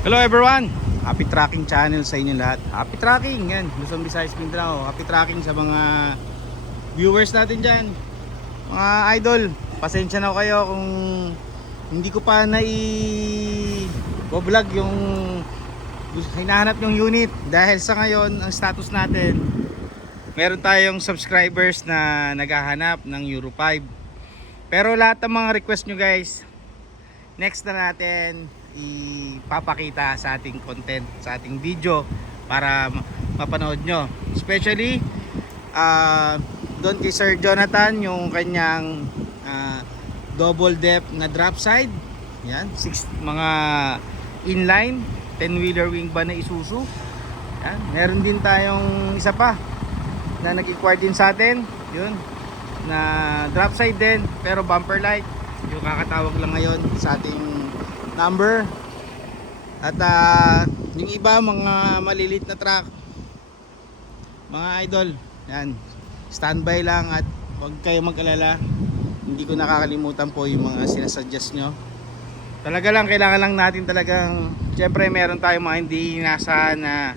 Hello everyone! Happy tracking channel sa inyo lahat. Happy tracking! Yan, Luzon, Visayas, Mindanao. Happy tracking sa mga viewers natin dyan. Mga idol, pasensya na kayo kung hindi ko pa vlog yung hinahanap yung unit. Dahil sa ngayon, ang status natin, meron tayong subscribers na naghahanap ng Euro 5. Pero lahat ng mga request nyo guys, next na natin ipapakita sa ating content, sa ating video para mapanood nyo. Especially doon kay Sir Jonathan, yung kanyang double depth na drop side. Yan, mga inline 10-wheeler wing van na Isuzu. Yan, meron din tayong isa pa na nag-inquire din sa atin, yun, na drop side din pero bumper light. Yung kakatawag lang ngayon sa ating number. At yung iba mga malilit na truck, mga idol, yan, standby lang at huwag kayo mag-alala, hindi ko nakakalimutan po yung mga sinasuggest nyo. Talaga lang, kailangan lang natin talagang, syempre meron tayong mga hindi inasahan na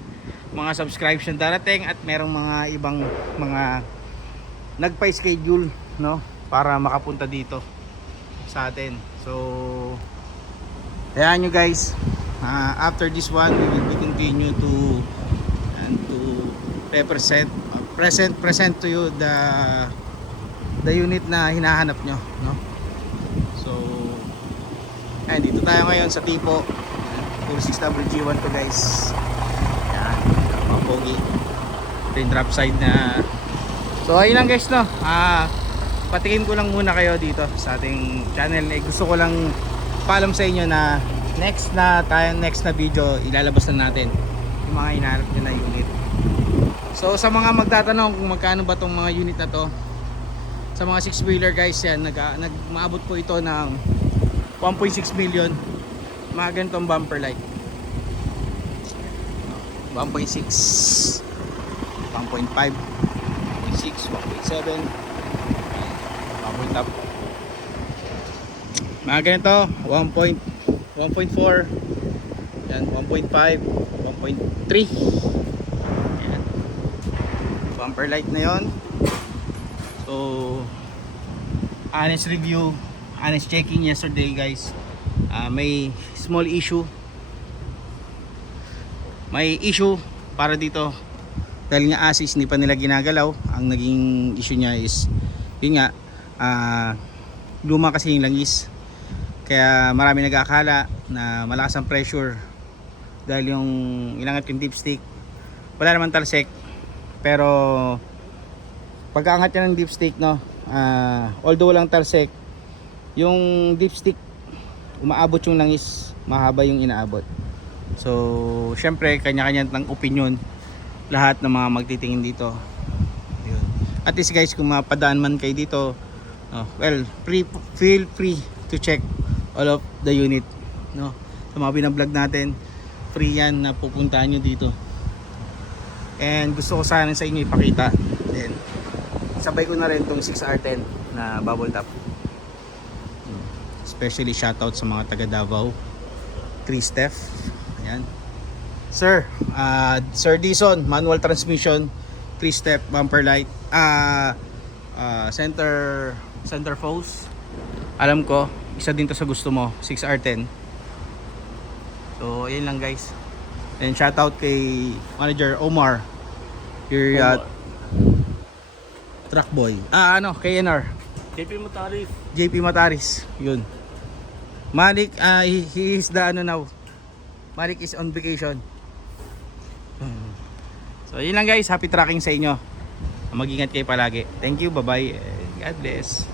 mga subscription darating at merong mga ibang mga nagpa-schedule, no, para makapunta dito sa atin. So ayan nyo guys, after this one we will be continue to present to you the unit na hinahanap nyo, no? So ayan, dito tayo ngayon sa tipo 46WG1 to guys. Ayan, mga pogi, rin drop side na. So ayun lang guys, no, patikin ko lang muna kayo dito sa ating channel. Gusto ko lang paalam sa inyo na next na video ilalabas na natin yung mga hinahanap nyo na unit. So sa mga magtatanong kung magkano ba tong mga unit na to, sa mga 6-wheeler guys, yan maabot po ito ng 1.6 million. Mga ganitong bumper light, 1.6, 1.5, 1.6, 1.7, 1.8, mga ganito, 1.4, yan, 1.5, 1.3, yan, bumper light na yon. So honest review, honest checking yesterday guys, may small issue, para dito dahil nga assist hindi pa nila ginagalaw. Ang naging issue niya is yun nga, luma kasi yung langis, kaya marami nag-aakala na malakas ang pressure dahil yung ilangat yung dipstick, wala naman talsek. Pero pag-aangat niya ng dipstick, no, although walang talsek, yung dipstick umaabot yung langis, mahaba yung inaabot. So syempre kanya-kanya ng opinion lahat ng mga magtitingin dito. Yun. At least guys, kung mapadaan man kayo dito, well, feel free to check all of the unit, no? Sa mga binablog natin, free yan na pupuntahan nyo dito. And gusto ko sana sa inyo ipakita, then sabay ko na rin tong 6R10 na bubble top. Especially shoutout sa mga taga Davao, Cristef. Ayan, Sir Dison, manual transmission, Cristef bumper light, center fuse. Alam ko isa din to sa gusto mo, 6R10. So ayun lang guys. And shout out kay Manager Omar, your truck boy. KNR, JP Mataris. Yun, Malik, he is the now, Malik is on vacation. So yun lang guys, happy tracking sa inyo. Mag-ingat kayo palagi. Thank you, bye bye, God bless.